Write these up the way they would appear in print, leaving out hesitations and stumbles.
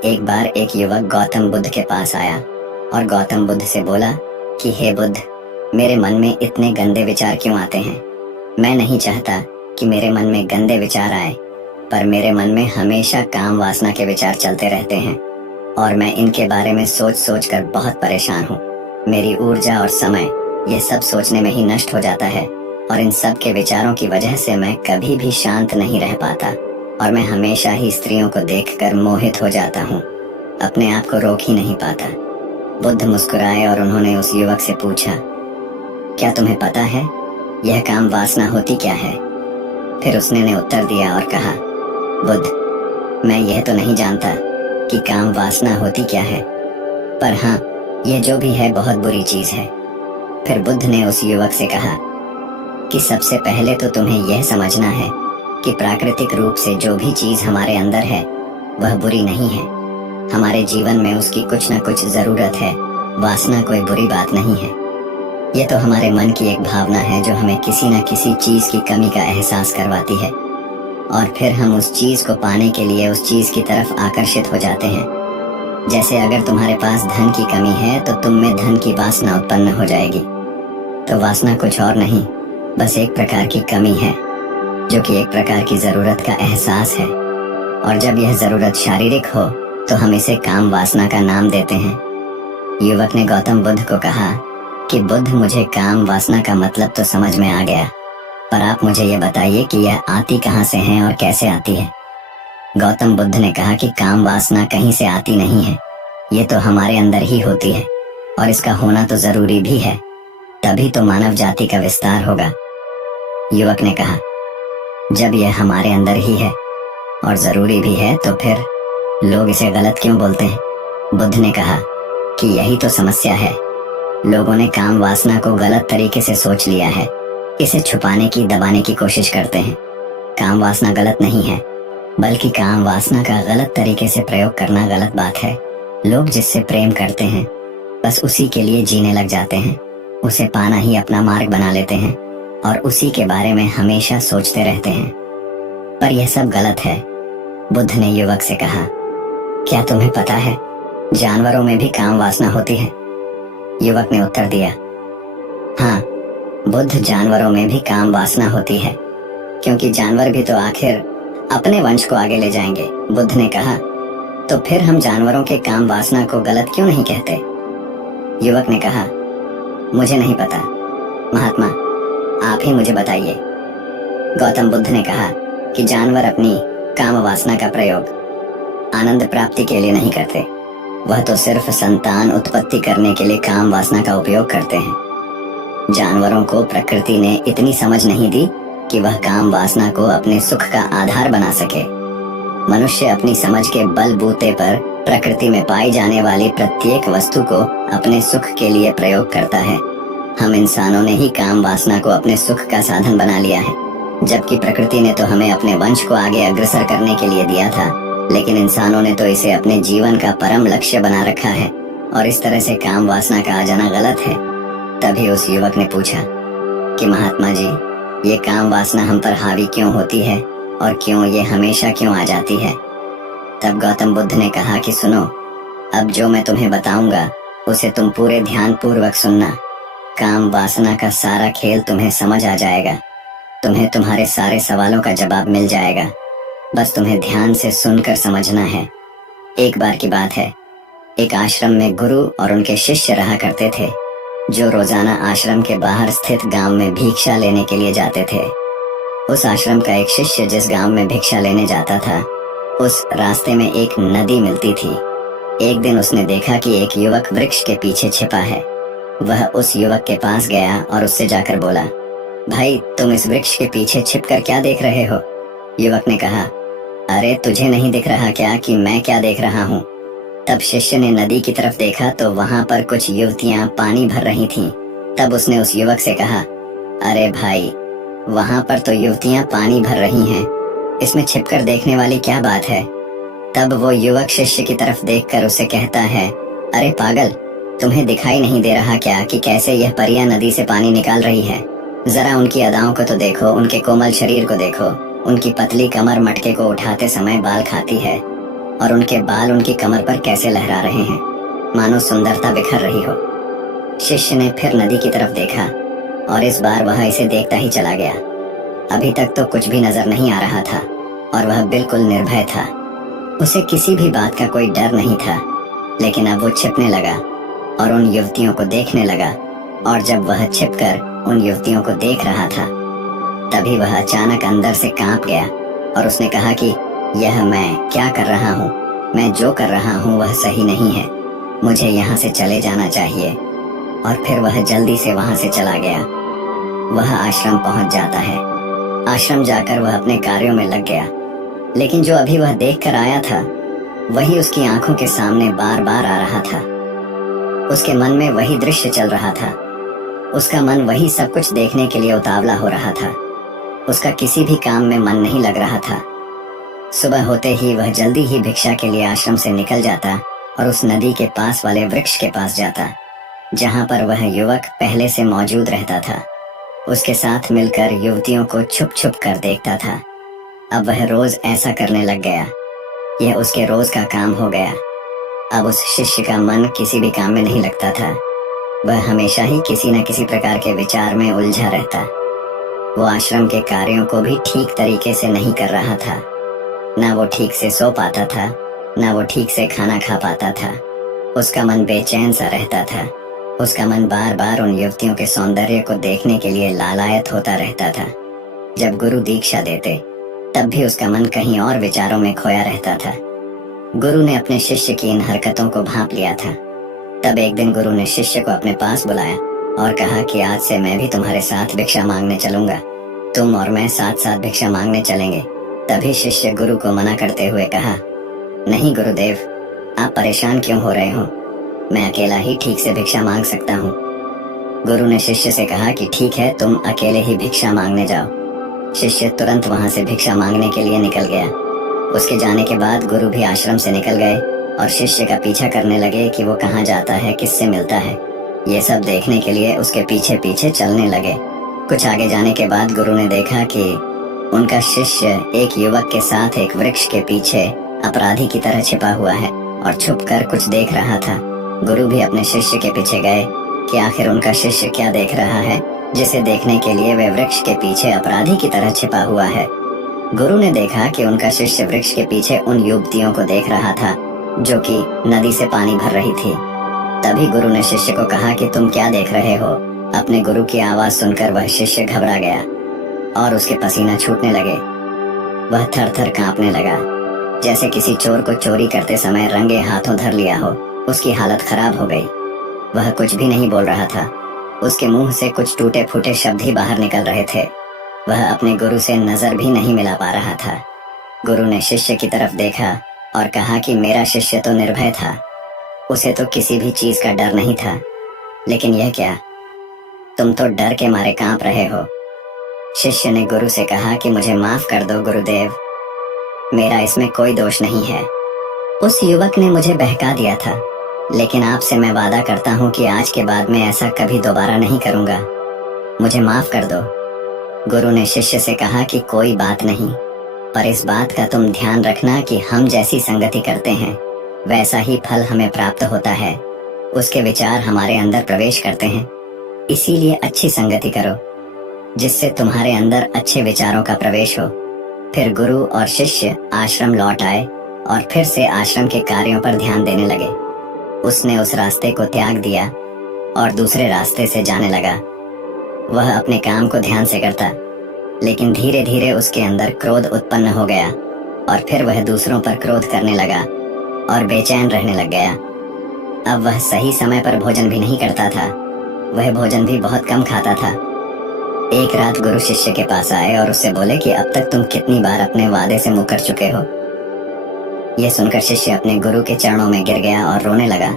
एक बार एक युवक गौतम बुद्ध के पास आया और गौतम बुद्ध से बोला कि हे बुद्ध, मेरे मन में इतने गंदे विचार क्यों आते हैं। मैं नहीं चाहता कि मेरे मन में गंदे विचार आए, पर मेरे मन में हमेशा काम वासना के विचार चलते रहते हैं और मैं इनके बारे में सोच सोच कर बहुत परेशान हूँ। मेरी ऊर्जा और समय ये सब सोचने में ही नष्ट हो जाता है और इन सब के विचारों की वजह से मैं कभी भी शांत नहीं रह पाता और मैं हमेशा ही स्त्रियों को देखकर मोहित हो जाता हूँ, अपने आप को रोक ही नहीं पाता। बुद्ध मुस्कुराए और उन्होंने उस युवक से पूछा, क्या तुम्हें पता है यह काम वासना होती क्या है? फिर उसने ने उत्तर दिया और कहा, बुद्ध, मैं यह तो नहीं जानता कि काम वासना होती क्या है, पर हाँ, यह जो भी है बहुत बुरी चीज है। फिर बुद्ध ने उस युवक से कहा कि सबसे पहले तो तुम्हें यह समझना है कि प्राकृतिक रूप से जो भी चीज हमारे अंदर है वह बुरी नहीं है। हमारे जीवन में उसकी कुछ न कुछ जरूरत है। वासना कोई बुरी बात नहीं है। यह तो हमारे मन की एक भावना है जो हमें किसी न किसी चीज की कमी का एहसास करवाती है और फिर हम उस चीज को पाने के लिए उस चीज की तरफ आकर्षित हो जाते हैं। जैसे अगर तुम्हारे पास धन की कमी है तो तुम में धन की वासना उत्पन्न हो जाएगी। तो वासना कुछ और नहीं, बस एक प्रकार की कमी है जो कि एक प्रकार की जरूरत का एहसास है, और जब यह जरूरत शारीरिक हो तो हम इसे काम वासना का नाम देते हैं। युवक ने गौतम बुद्ध को कहा कि बुद्ध, मुझे काम वासना का मतलब तो समझ में आ गया, पर आप मुझे यह बताइए कि यह आती कहाँ से है और कैसे आती है। गौतम बुद्ध ने कहा कि काम वासना कहीं से आती नहीं है, ये तो हमारे अंदर ही होती है और इसका होना तो जरूरी भी है, तभी तो मानव जाति का विस्तार होगा। युवक ने कहा, जब यह हमारे अंदर ही है और जरूरी भी है तो फिर लोग इसे गलत क्यों बोलते हैं? बुद्ध ने कहा कि यही तो समस्या है। लोगों ने काम वासना को गलत तरीके से सोच लिया है, इसे छुपाने की, दबाने की कोशिश करते हैं। काम वासना गलत नहीं है, बल्कि काम वासना का गलत तरीके से प्रयोग करना गलत बात है। लोग जिससे प्रेम करते हैं बस उसी के लिए जीने लग जाते हैं, उसे पाना ही अपना मार्ग बना लेते हैं और उसी के बारे में हमेशा सोचते रहते हैं, पर यह सब गलत है। बुद्ध ने युवक से कहा, क्या तुम्हें पता है जानवरों में भी काम वासना होती है? युवक ने उत्तर दिया, हाँ बुद्ध, जानवरों में भी काम वासना होती है, क्योंकि जानवर भी तो आखिर अपने वंश को आगे ले जाएंगे। बुद्ध ने कहा, तो फिर हम जानवरों के काम वासना को गलत क्यों नहीं कहते? युवक ने कहा, मुझे नहीं पता महात्मा, आप ही मुझे बताइए। गौतम बुद्ध ने कहा कि जानवर अपनी काम वासना का प्रयोग आनंद प्राप्ति के लिए नहीं करते, वह तो सिर्फ संतान उत्पत्ति करने के लिए काम वासना का उपयोग करते हैं। जानवरों को प्रकृति ने इतनी समझ नहीं दी कि वह काम वासना को अपने सुख का आधार बना सके। मनुष्य अपनी समझ के बलबूते पर प्रकृति में पाई जाने वाली प्रत्येक वस्तु को अपने सुख के लिए प्रयोग करता है। हम इंसानों ने ही काम वासना को अपने सुख का साधन बना लिया है, जबकि प्रकृति ने तो हमें अपने वंश को आगे अग्रसर करने के लिए दिया था, लेकिन इंसानों ने तो इसे अपने जीवन का परम लक्ष्य बना रखा है और इस तरह से काम वासना का आ जाना गलत है। तभी उस युवक ने पूछा कि महात्मा जी, ये काम वासना हम पर हावी क्यों होती है और क्यों ये हमेशा क्यों आ जाती है? तब गौतम बुद्ध ने कहा कि सुनो, अब जो मैं तुम्हें बताऊंगा उसे तुम पूरे ध्यान पूर्वक सुनना। काम वासना का सारा खेल तुम्हें समझ आ जाएगा, तुम्हें तुम्हारे सारे सवालों का जवाब मिल जाएगा, बस तुम्हें ध्यान से सुनकर समझना है। एक बार की बात है, एक आश्रम में गुरु और उनके शिष्य रहा करते थे, जो रोजाना आश्रम के बाहर स्थित गांव में भिक्षा लेने के लिए जाते थे। उस आश्रम का एक शिष्य जिस गांव में भिक्षा लेने जाता था, उस रास्ते में एक नदी मिलती थी। एक दिन उसने देखा कि एक युवक वृक्ष के पीछे छिपा है। वह उस युवक के पास गया और उससे जाकर बोला, भाई, तुम इस वृक्ष के पीछे छिपकर क्या देख रहे हो? युवक ने कहा, अरे तुझे नहीं दिख रहा क्या कि मैं क्या देख रहा हूँ? तब शिष्य ने नदी की तरफ देखा तो वहां पर कुछ युवतियां पानी भर रही थीं। तब उसने उस युवक से कहा, अरे भाई, वहां पर तो युवतियां पानी भर रही हैं, इसमें छिपकर देखने वाली क्या बात है? तब वो युवक शिष्य की तरफ देखकर उसे कहता है, अरे पागल, तुम्हें दिखाई नहीं दे रहा क्या कि कैसे यह परियां नदी से पानी निकाल रही है? जरा उनकी अदाओं को तो देखो, उनके कोमल शरीर को देखो, उनकी पतली कमर मटके को उठाते समय बाल खाती है। और उनके बाल उनकी कमर पर कैसे लहरा रहे हैं, मानो सुंदरता बिखर रही हो। शिष्य ने फिर नदी की तरफ देखा और इस बार वह इसे देखता ही चला गया। अभी तक तो कुछ भी नजर नहीं आ रहा था और वह बिल्कुल निर्भय था। उसे किसी भी बात का कोई डर नहीं था, लेकिन अब वो छिपने लगा और उन युवतियों को देखने लगा। और जब वह छिपकर उन युवतियों को देख रहा था, तभी वह अचानक अंदर से कांप गया और उसने कहा कि यह मैं क्या कर रहा हूँ? मैं जो कर रहा हूँ वह सही नहीं है, मुझे यहाँ से चले जाना चाहिए। और फिर वह जल्दी से वहां से चला गया। वह आश्रम पहुंच जाता है। आश्रम जाकर वह अपने कार्यों में लग गया, लेकिन जो अभी वह देख कर आया था वही उसकी आंखों के सामने बार बार आ रहा था। उसके मन में वही दृश्य चल रहा था। उसका मन वही सब कुछ देखने के लिए उतावला हो रहा था। उसका किसी भी काम में मन नहीं लग रहा था। सुबह होते ही वह जल्दी ही भिक्षा के लिए आश्रम से निकल जाता और उस नदी के पास वाले वृक्ष के पास जाता, जहां पर वह युवक पहले से मौजूद रहता था। उसके साथ मिलकर युवतियों को छुप छुप कर देखता था। अब वह रोज ऐसा करने लग गया। यह उसके रोज का काम हो गया। अब उस शिष्य का मन किसी भी काम में नहीं लगता था। वह हमेशा ही किसी न किसी प्रकार के विचार में उलझा रहता। वो आश्रम के कार्यों को भी ठीक तरीके से नहीं कर रहा था। ना वो ठीक से सो पाता था, ना वो ठीक से खाना खा पाता था। उसका मन बेचैन सा रहता था। उसका मन बार बार उन युवतियों के सौंदर्य को देखने के लिए लालायत होता रहता था। जब गुरु दीक्षा देते तब भी उसका मन कहीं और विचारों में खोया रहता था। गुरु ने अपने शिष्य की इन हरकतों को भांप लिया था। तब एक दिन गुरु ने शिष्य को अपने पास बुलाया और कहा कि आज से मैं भी तुम्हारे साथ भिक्षा मांगने चलूंगा। तुम और मैं साथ साथ भिक्षा मांगने चलेंगे। तभी शिष्य गुरु को मना करते हुए कहा, नहीं गुरुदेव, आप परेशान क्यों हो रहे हो? मैं अकेला ही ठीक से भिक्षा मांग सकता हूँ। गुरु ने शिष्य से कहा कि ठीक है, तुम अकेले ही भिक्षा मांगने जाओ। शिष्य तुरंत वहां से भिक्षा मांगने के लिए निकल गया। उसके जाने के बाद गुरु भी आश्रम से निकल गए और शिष्य का पीछा करने लगे कि वो कहाँ जाता है, किससे मिलता है। ये सब देखने के लिए उसके पीछे पीछे चलने लगे। कुछ आगे जाने के बाद गुरु ने देखा कि उनका शिष्य एक युवक के साथ एक वृक्ष के पीछे अपराधी की तरह छिपा हुआ है और छुप कर कुछ देख रहा था। गुरु भी अपने शिष्य के पीछे गए कि आखिर उनका शिष्य क्या देख रहा है, जिसे देखने के लिए वह वृक्ष के पीछे अपराधी की तरह छिपा हुआ है। गुरु ने देखा कि उनका शिष्य वृक्ष के पीछे उन युवतियों को देख रहा था जो कि नदी से पानी भर रही थी। तभी गुरु ने शिष्य को कहा कि तुम क्या देख रहे हो? अपने गुरु की आवाज सुनकर वह शिष्य घबरा गया और उसके पसीना छूटने लगे। वह थर थर कांपने लगा, जैसे किसी चोर को चोरी करते समय रंगे हाथों धर लिया हो। उसकी हालत खराब हो गई। वह कुछ भी नहीं बोल रहा था। उसके मुंह से कुछ टूटे फूटे शब्द ही बाहर निकल रहे थे। वह अपने गुरु से नजर भी नहीं मिला पा रहा था। गुरु ने शिष्य की तरफ देखा और कहा कि मेरा शिष्य तो निर्भय था, उसे तो किसी भी चीज का डर नहीं था, लेकिन यह क्या, तुम तो डर के मारे कांप रहे हो। शिष्य ने गुरु से कहा कि मुझे माफ कर दो गुरुदेव, मेरा इसमें कोई दोष नहीं है। उस युवक ने मुझे बहका दिया था, लेकिन आपसे मैं वादा करता हूँ कि आज के बाद मैं ऐसा कभी दोबारा नहीं करूंगा। मुझे माफ कर दो। गुरु ने शिष्य से कहा कि कोई बात नहीं, पर इस बात का तुम ध्यान रखना कि हम जैसी संगति करते हैं वैसा ही फल हमें प्राप्त होता है। उसके विचार हमारे अंदर प्रवेश करते हैं, इसीलिए अच्छी संगति करो जिससे तुम्हारे अंदर अच्छे विचारों का प्रवेश हो। फिर गुरु और शिष्य आश्रम लौट आए और फिर से आश्रम के कार्यों पर ध्यान देने लगे। उसने उस रास्ते को त्याग दिया और दूसरे रास्ते से जाने लगा। वह अपने काम को ध्यान से करता, लेकिन धीरे धीरे उसके अंदर क्रोध उत्पन्न हो गया और फिर वह दूसरों पर क्रोध करने लगा और बेचैन रहने लग गया। अब वह सही समय पर भोजन भी नहीं करता था। वह भोजन भी बहुत कम खाता था। एक रात गुरु शिष्य के पास आए और उससे बोले कि अब तक तुम कितनी बार अपने वादे से मुकर चुके हो। यह सुनकर शिष्य अपने गुरु के चरणों में गिर गया और रोने लगा।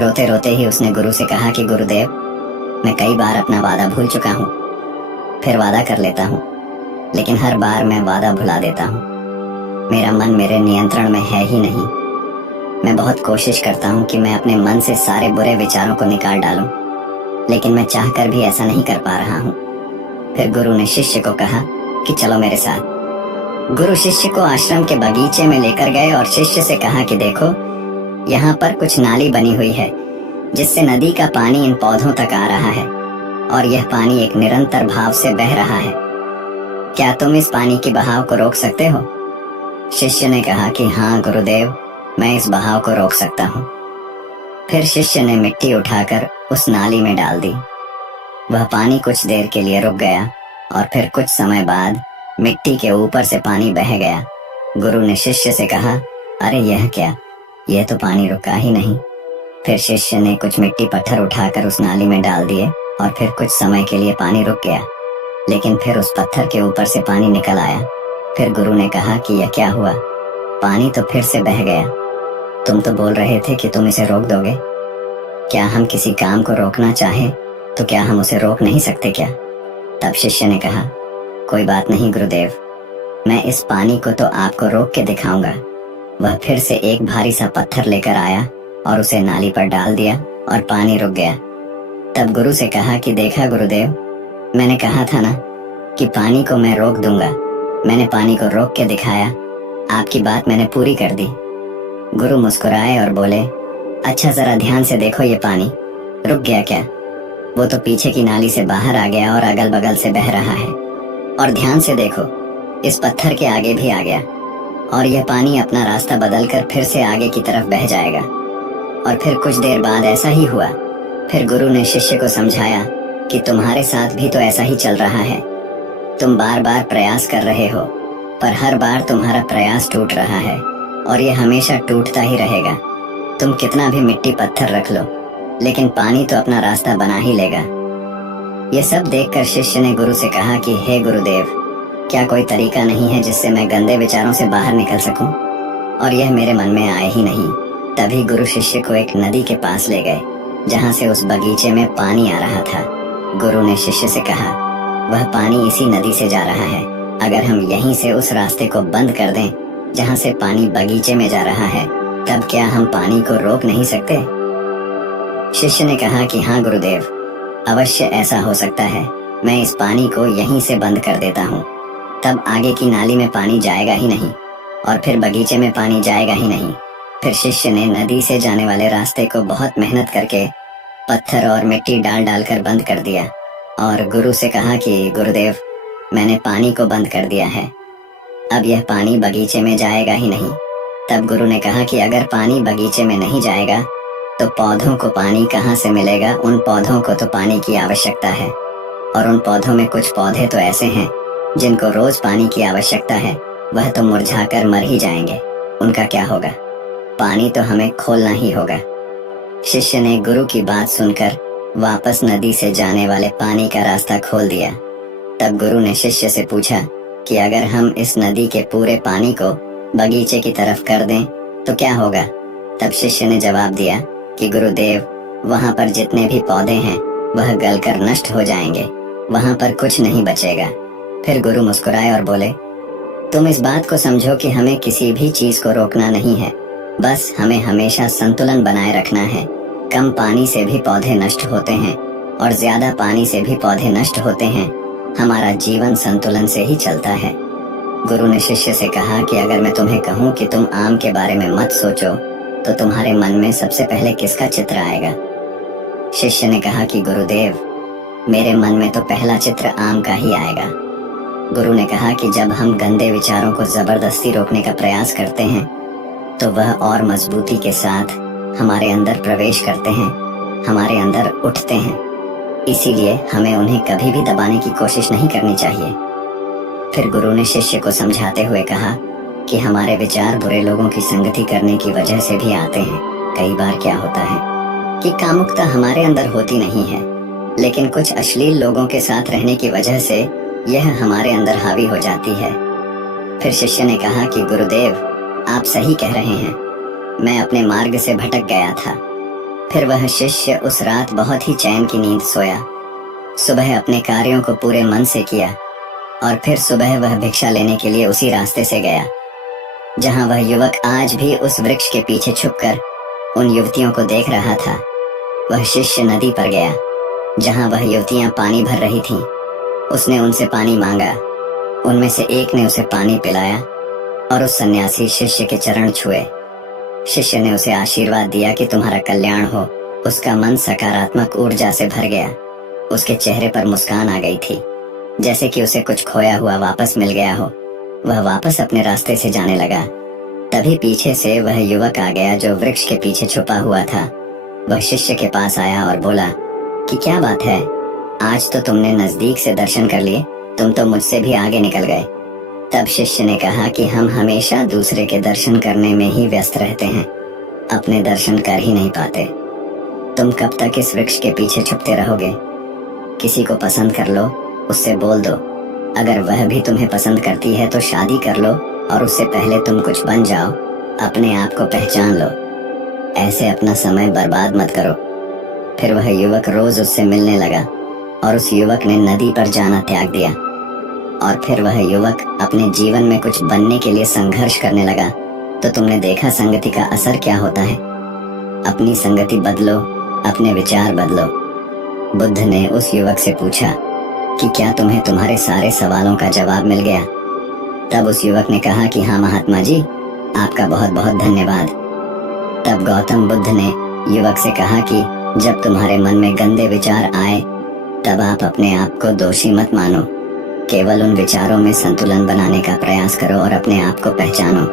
रोते रोते ही उसने गुरु से कहा कि गुरुदेव, मैं कई बार अपना वादा भूल चुका हूँ, फिर वादा कर लेता हूँ, लेकिन हर बार मैं वादा भुला देता हूँ। मेरा मन मेरे नियंत्रण में है ही नहीं। मैं बहुत कोशिश करता हूँ कि मैं अपने मन से सारे बुरे विचारों को निकाल डालूं, लेकिन मैं चाहकर भी ऐसा नहीं कर पा रहा हूँ। फिर गुरु ने शिष्य को कहा कि चलो मेरे साथ। गुरु शिष्य को आश्रम के बगीचे में लेकर गए और शिष्य से कहा कि देखो, यहाँ पर कुछ नाली बनी हुई है जिससे नदी का पानी इन पौधों तक आ रहा है और यह पानी एक निरंतर भाव से बह रहा है। क्या तुम इस पानी की बहाव को रोक सकते हो? शिष्य ने कहा कि हाँ गुरुदेव, मैं इस बहाव को रोक सकता हूँ। फिर शिष्य ने मिट्टी उठाकर उस नाली में डाल दी। वह पानी कुछ देर के लिए रुक गया और फिर कुछ समय बाद मिट्टी के ऊपर से पानी बह गया। गुरु ने शिष्य से कहा, अरे यह क्या, यह तो पानी रुका ही नहीं। फिर शिष्य ने कुछ मिट्टी पत्थर उठाकर उस नाली में डाल दिए और फिर कुछ समय के लिए पानी रुक गया, लेकिन फिर उस पत्थर के ऊपर से पानी निकल आया। फिर गुरु ने कहा कि यह क्या हुआ, पानी तो फिर से बह गया। तुम तो बोल रहे थे कि तुम इसे रोक दोगे। क्या हम किसी काम को रोकना चाहें तो क्या हम उसे रोक नहीं सकते क्या? तब शिष्य ने कहा, कोई बात नहीं गुरुदेव, मैं इस पानी को तो आपको रोक के दिखाऊंगा। वह फिर से एक भारी सा पत्थर लेकर आया और उसे नाली पर डाल दिया और पानी रुक गया। तब गुरु से कहा कि देखा गुरुदेव, मैंने कहा था ना कि पानी को मैं रोक दूंगा। मैंने पानी को रोक के दिखाया, आपकी बात मैंने पूरी कर दी। गुरु मुस्कुराए और बोले, अच्छा जरा ध्यान से देखो, ये पानी रुक गया क्या? वो तो पीछे की नाली से बाहर आ गया और अगल बगल से बह रहा है। और ध्यान से देखो, इस पत्थर के आगे भी आ गया और यह पानी अपना रास्ता बदलकर फिर से आगे की तरफ बह जाएगा। और फिर कुछ देर बाद ऐसा ही हुआ। फिर गुरु ने शिष्य को समझाया कि तुम्हारे साथ भी तो ऐसा ही चल रहा है। तुम बार बार प्रयास कर रहे हो, पर हर बार तुम्हारा प्रयास टूट रहा है और यह हमेशा टूटता ही रहेगा। तुम कितना भी मिट्टी पत्थर रख लो, लेकिन पानी तो अपना रास्ता बना ही लेगा। यह सब देखकर शिष्य ने गुरु से कहा कि हे गुरुदेव, क्या कोई तरीका नहीं है जिससे मैं गंदे विचारों से बाहर निकल सकूं? और यह मेरे मन में आए ही नहीं। तभी गुरु शिष्य को एक नदी के पास ले गए जहां से उस बगीचे में पानी आ रहा था। गुरु ने शिष्य से कहा, वह पानी इसी नदी से जा रहा है। अगर हम यहीं से उस रास्ते को बंद कर दें जहां से पानी बगीचे में जा रहा है, तब क्या हम पानी को रोक नहीं सकते? शिष्य ने कहा कि हाँ गुरुदेव, अवश्य ऐसा हो सकता है। मैं इस पानी को यहीं से बंद कर देता हूँ, तब आगे की नाली में पानी जाएगा ही नहीं और फिर बगीचे में पानी जाएगा ही नहीं। फिर शिष्य ने नदी से जाने वाले रास्ते को बहुत मेहनत करके पत्थर और मिट्टी डाल डालकर बंद कर दिया और गुरु से कहा कि गुरुदेव, मैंने पानी को बंद कर दिया है, अब यह पानी बगीचे में जाएगा ही नहीं। तब गुरु ने कहा कि अगर पानी बगीचे में नहीं जाएगा तो पौधों को पानी कहाँ से मिलेगा? उन पौधों को तो पानी की आवश्यकता है और उन पौधों में कुछ पौधे तो ऐसे हैं जिनको रोज पानी की आवश्यकता है, वह तो मुरझाकर मर ही जाएंगे। उनका क्या होगा? पानी तो हमें खोलना ही होगा। शिष्य ने गुरु की बात सुनकर वापस नदी से जाने वाले पानी का रास्ता खोल दिया। तब गुरु ने शिष्य से पूछा कि अगर हम इस नदी के पूरे पानी को बगीचे की तरफ कर दें तो क्या होगा? तब शिष्य ने जवाब दिया कि गुरुदेव, वहां पर जितने भी पौधे हैं वह गलकर नष्ट हो जाएंगे, वहां पर कुछ नहीं बचेगा। फिर गुरु मुस्कुराए और बोले, तुम इस बात को समझो कि हमें किसी भी चीज को रोकना नहीं है, बस हमें हमेशा संतुलन बनाए रखना है। कम पानी से भी पौधे नष्ट होते हैं और ज्यादा पानी से भी पौधे नष्ट होते हैं। हमारा जीवन संतुलन से ही चलता है। गुरु ने शिष्य से कहा कि अगर मैं तुम्हें कहूँ कि तुम आम के बारे में मत सोचो तो तुम्हारे मन में सबसे पहले किसका चित्र आएगा? शिष्य ने कहा कि गुरुदेव, मेरे मन में तो पहला चित्र आम का ही आएगा। गुरु ने कहा कि जब हम गंदे विचारों को जबरदस्ती रोकने का प्रयास करते हैं तो वह और मजबूती के साथ हमारे अंदर प्रवेश करते हैं, हमारे अंदर उठते हैं। इसीलिए हमें उन्हें कभी भी दबाने की कोशिश नहीं करनी चाहिए। फिर गुरु ने शिष्य को समझाते हुए कहा कि हमारे विचार बुरे लोगों की संगति करने की वजह से भी आते हैं। कई बार क्या होता है कि कामुकता हमारे अंदर होती नहीं है, लेकिन कुछ अश्लील लोगों के साथ रहने की वजह से यह हमारे अंदर हावी हो जाती है। फिर शिष्य ने कहा कि गुरुदेव, आप सही कह रहे हैं, मैं अपने मार्ग से भटक गया था। फिर वह शिष्य उस रात बहुत ही चैन की नींद सोया। सुबह अपने कार्यों को पूरे मन से किया और फिर सुबह वह भिक्षा लेने के लिए उसी रास्ते से गया जहां वह युवक आज भी उस वृक्ष के पीछे छुपकर उन युवतियों को देख रहा था। वह शिष्य नदी पर गया जहां वह युवतियां पानी भर रही थीं। उसने उनसे पानी मांगा। उनमें से एक ने उसे पानी पिलाया और उस सन्यासी शिष्य के चरण छुए। शिष्य ने उसे आशीर्वाद दिया कि तुम्हारा कल्याण हो। उसका मन सकारात्मक ऊर्जा से भर गया। उसके चेहरे पर मुस्कान आ गई थी, जैसे कि उसे कुछ खोया हुआ वापस मिल गया हो। वह वापस अपने रास्ते से जाने लगा। तभी पीछे से वह युवक आ गया जो वृक्ष के पीछे छुपा हुआ था। वह शिष्य के पास आया और बोला कि क्या बात है, आज तो तुमने नजदीक से दर्शन कर लिए, तुम तो मुझसे भी आगे निकल गए। तब शिष्य ने कहा कि हम हमेशा दूसरे के दर्शन करने में ही व्यस्त रहते हैं, अपने दर्शन कर ही नहीं पाते। तुम कब तक इस वृक्ष के पीछे छुपते रहोगे? किसी को पसंद कर लो, उससे बोल दो। अगर वह भी तुम्हें पसंद करती है तो शादी कर लो और उससे पहले तुम कुछ बन जाओ, अपने आप को पहचान लो। ऐसे अपना समय बर्बाद मत करो। फिर वह युवक रोज उससे मिलने लगा और उस युवक ने नदी पर जाना त्याग दिया। और फिर वह युवक अपने जीवन में कुछ बनने के लिए संघर्ष करने लगा। तो तुमने देखा संगति का असर क्या होता है। अपनी संगति बदलो, अपने विचार बदलो। बुद्ध ने उस युवक से पूछा कि क्या तुम्हें तुम्हारे सारे सवालों का जवाब मिल गया? तब उस युवक ने कहा कि हाँ महात्मा जी, आपका बहुत बहुत धन्यवाद। तब गौतम बुद्ध ने युवक से कहा कि जब तुम्हारे मन में गंदे विचार आए तब आप अपने आप को दोषी मत मानो, केवल उन विचारों में संतुलन बनाने का प्रयास करो और अपने आप को पहचानो।